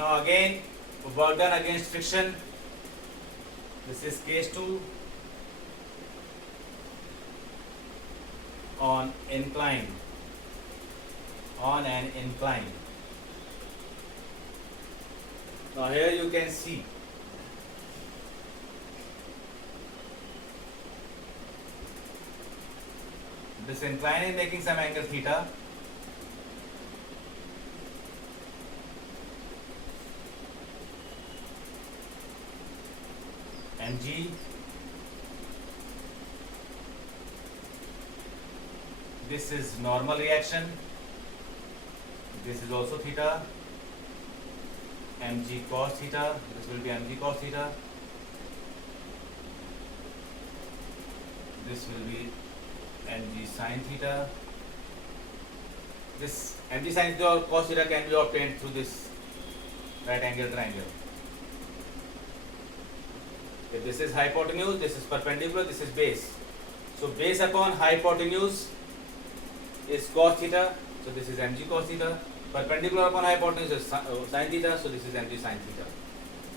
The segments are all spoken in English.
Now again, work done against friction. This is case 2 on incline, on an incline. Now here you can see this incline is making some angle theta. Mg, this is normal reaction, this is also theta, mg cos theta, this will be mg cos theta, this will be mg sin theta. This mg sin theta or cos theta can be obtained through this right angle triangle. If this is hypotenuse, this is perpendicular, this is base. So base upon hypotenuse is cos theta, so this is mg cos theta. Perpendicular upon hypotenuse is sin theta, so this is mg sin theta.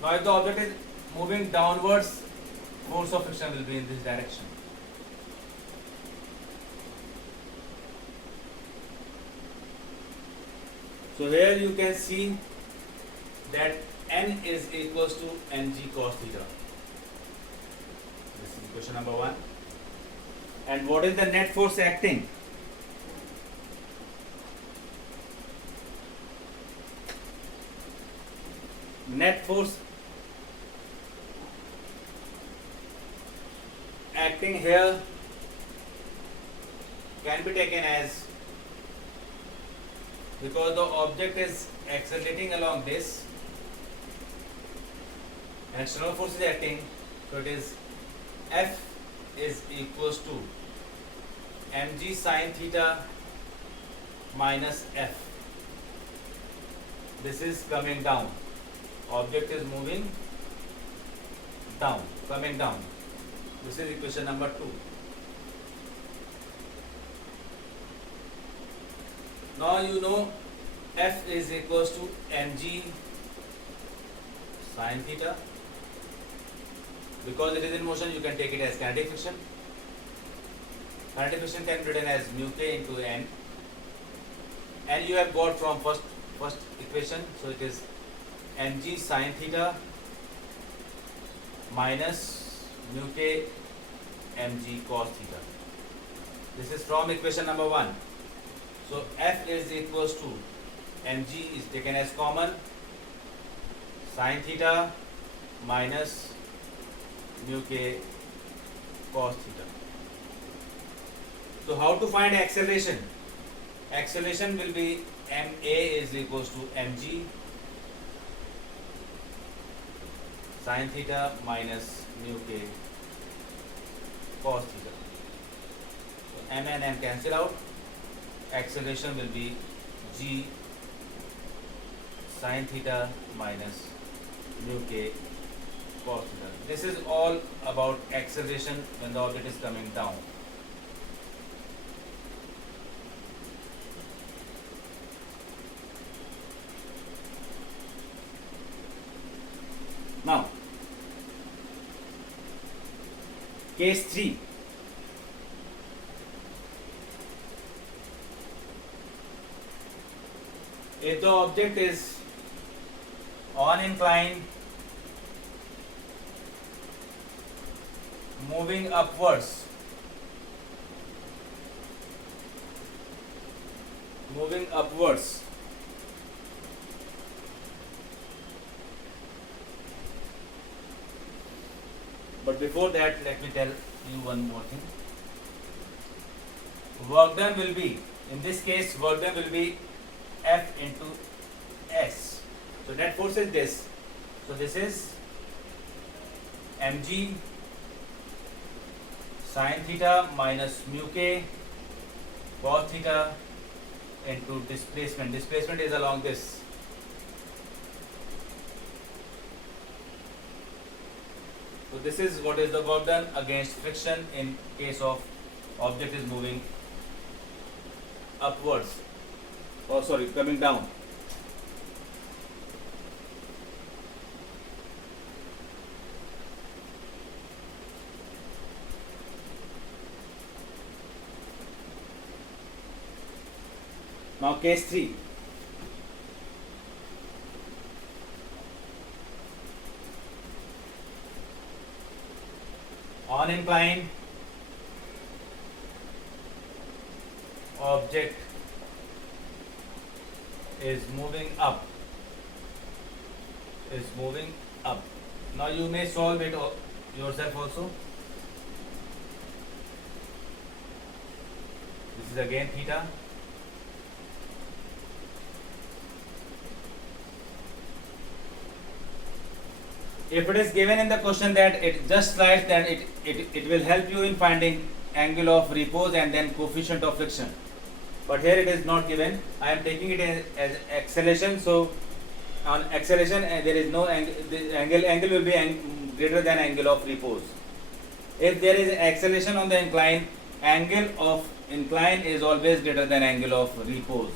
Now if the object is moving downwards, force of friction will be in this direction. So here you can see that n is equals to mg cos theta. This is question number 1. And what is the net force acting? Net force acting here can be taken as, because the object is accelerating along this, an external force is acting, so it is F is equals to mg sin theta minus F. This is coming down. Object is moving down, coming down. This is equation number 2. Now you know F is equals to mg sin theta. Because it is in motion, you can take it as kinetic friction. Kinetic friction can be written as mu k into n. And you have got from first equation, so it is mg sin theta minus mu k mg cos theta. This is from equation number 1. So F is equals to mg is taken as common, sin theta minus mu k cos theta. So how to find acceleration? Acceleration will be ma is equals to mg sin theta minus mu k cos theta. So m and m cancel out. Acceleration will be g sin theta minus mu k cos theta. This is all about acceleration when the object is coming down. Now, case 3. If the object is on incline, moving upwards, but before that, let me tell you one more thing. Work done will be, in this case, work done will be F into S. So net force is this. So this is mg sin theta minus mu k cos theta into displacement. Displacement is along this. So this is what is the work done against friction in case of object is moving upwards, or sorry, coming down. Now case 3. On incline, object is moving up. Now you may solve it yourself also. This is again theta. If it is given in the question that it just writes, then it will help you in finding angle of repose and then coefficient of friction. But here it is not given. I am taking it as acceleration. So on acceleration there is no angle. The angle will be greater than angle of repose. If there is acceleration on the incline, angle of incline is always greater than angle of repose,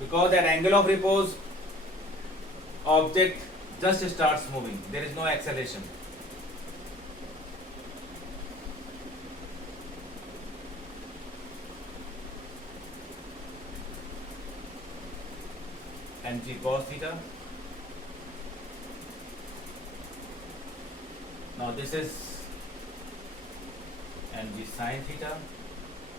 because at angle of repose object just starts moving. There is no acceleration. Mg cos theta. Now this is mg sin theta.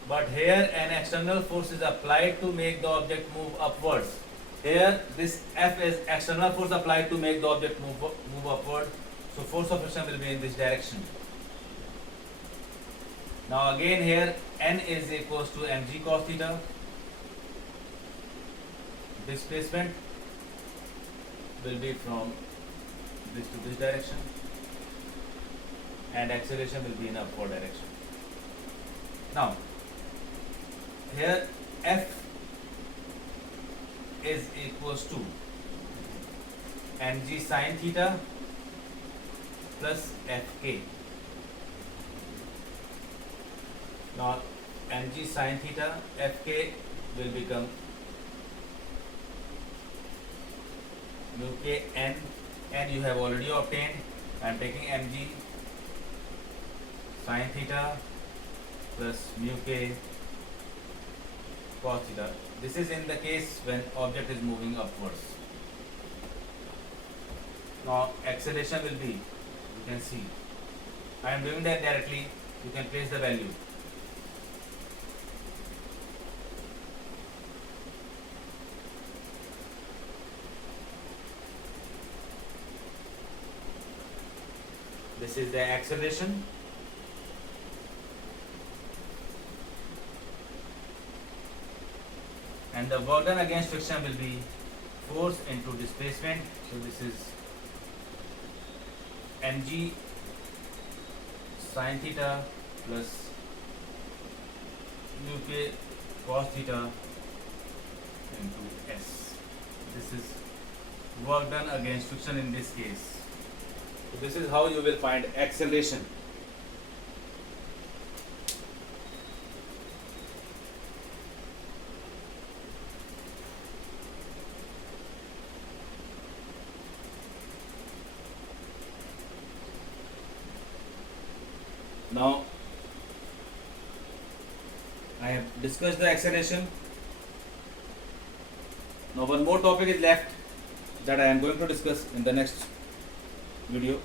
But here an external force is applied to make the object move upwards. Here this F is external force applied to make the object move upward. So force of friction will be in this direction. Now again here N is equals to mg cos theta. Displacement will be from this to this direction, and acceleration will be in upward direction. Now here F is equals to mg sin theta plus Fk. Now mg sin theta, Fk will become mu k n. N you have already obtained. I am taking mg sin theta plus mu k cos theta. This is in the case when object is moving upwards. Now acceleration will be, you can see, I am doing that directly. You can place the value. This is the acceleration. And the work done against friction will be force into displacement. So this is mg sin theta plus mu k cos theta into s. This is work done against friction in this case. So this is how you will find acceleration. Now I have discussed the acceleration. Now one more topic is left that I am going to discuss in the next video.